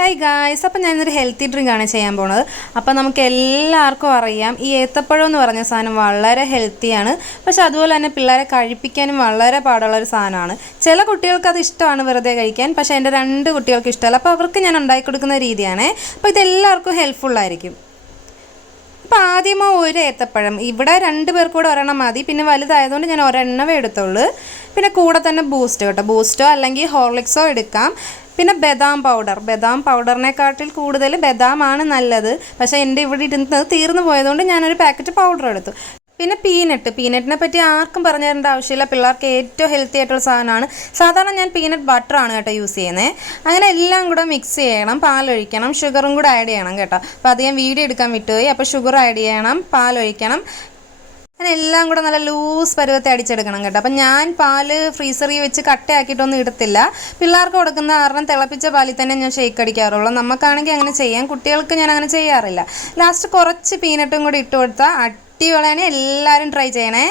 Hi guys, അപ്പോൾ ഞാനൊരു healthy ഡ്രിങ്കാണ് ചെയ്യാൻ പോണത്. അപ്പോൾ നമുക്ക് എല്ലാവർക്കും അറിയാം ഈ ഏത്തപ്പഴം എന്ന് പറഞ്ഞ സാധനം വളരെ ഹെൽത്തിയാണ്. പക്ഷെ അതുപോലെ തന്നെ പിള്ളേരെ കഴിപ്പിക്കാനും വളരെ പാടുള്ളൊരു സാധനമാണ്. ചില കുട്ടികൾക്ക് അത് ഇഷ്ടമാണ് വെറുതെ കഴിക്കാൻ, പക്ഷേ എൻ്റെ 2 കുട്ടികൾക്ക് ഇഷ്ടമല്ല. അപ്പോൾ അവർക്ക് ഞാൻ ഉണ്ടാക്കി കൊടുക്കുന്ന രീതിയാണ്. അപ്പോൾ ഇതെല്ലാവർക്കും ഹെൽപ്ഫുള്ളായിരിക്കും. അപ്പോൾ ആദ്യമോ ഒരു ഏത്തപ്പഴം, ഇവിടെ 2 പേർക്ക് കൂടെ ഒരെണ്ണം മതി. പിന്നെ വലുതായതുകൊണ്ട് ഞാൻ ഒരെണ്ണമേ എടുത്തുള്ളൂ. പിന്നെ കൂടെ തന്നെ ബൂസ്റ്റ് കേട്ടോ, ബൂസ്റ്റോ അല്ലെങ്കിൽ ഹോർലിക്സോ എടുക്കാം. പിന്നെ ബദാം പൗഡറിനെക്കാട്ടിൽ കൂടുതൽ ബദാമാണ് നല്ലത്. പക്ഷേ എൻ്റെ ഇവിടെ ഇരുന്നത് തീർന്നു പോയതുകൊണ്ട് ഞാനൊരു പാക്കറ്റ് പൗഡർ എടുത്തു. പിന്നെ പീനട്ടിനെ പറ്റി ആർക്കും പറഞ്ഞു തരേണ്ട ആവശ്യമില്ല. പിള്ളേർക്ക് ഏറ്റവും ഹെൽത്തി ആയിട്ടുള്ള സാധനമാണ്. സാധാരണ ഞാൻ പീനട്ട് ബട്ടറാണ് കേട്ടോ യൂസ് ചെയ്യുന്നത്. അങ്ങനെ എല്ലാം കൂടെ മിക്സ് ചെയ്യണം, പാലൊഴിക്കണം, ഷുഗറും കൂടെ ആഡ് ചെയ്യണം കേട്ടോ. അപ്പോൾ അത് ഞാൻ വീഡിയോ എടുക്കാൻ വിട്ടുപോയി. അപ്പോൾ ഷുഗർ ആഡ് ചെയ്യണം, പാലൊഴിക്കണം. അങ്ങനെ എല്ലാം കൂടെ നല്ല ലൂസ് പരുവത്തെ അടിച്ചെടുക്കണം കേട്ടോ. അപ്പം ഞാൻ പാല് ഫ്രീസറിൽ വെച്ച് കട്ടയാക്കിയിട്ടൊന്നും ഇടത്തില്ല. പിള്ളേർക്ക് കൊടുക്കുന്ന കാരണം തിളപ്പിച്ച പാലിൽ തന്നെ ഞാൻ ഷേക്ക് അടിക്കാറുള്ളൂ. നമുക്കാണെങ്കിൽ അങ്ങനെ ചെയ്യാം, കുട്ടികൾക്ക് ഞാൻ അങ്ങനെ ചെയ്യാറില്ല. ലാസ്റ്റ് കുറച്ച് പീനട്ടും കൂടി ഇട്ട് കൊടുത്താൽ അടിപൊളിയാണ്. എല്ലാവരും ട്രൈ ചെയ്യണേ.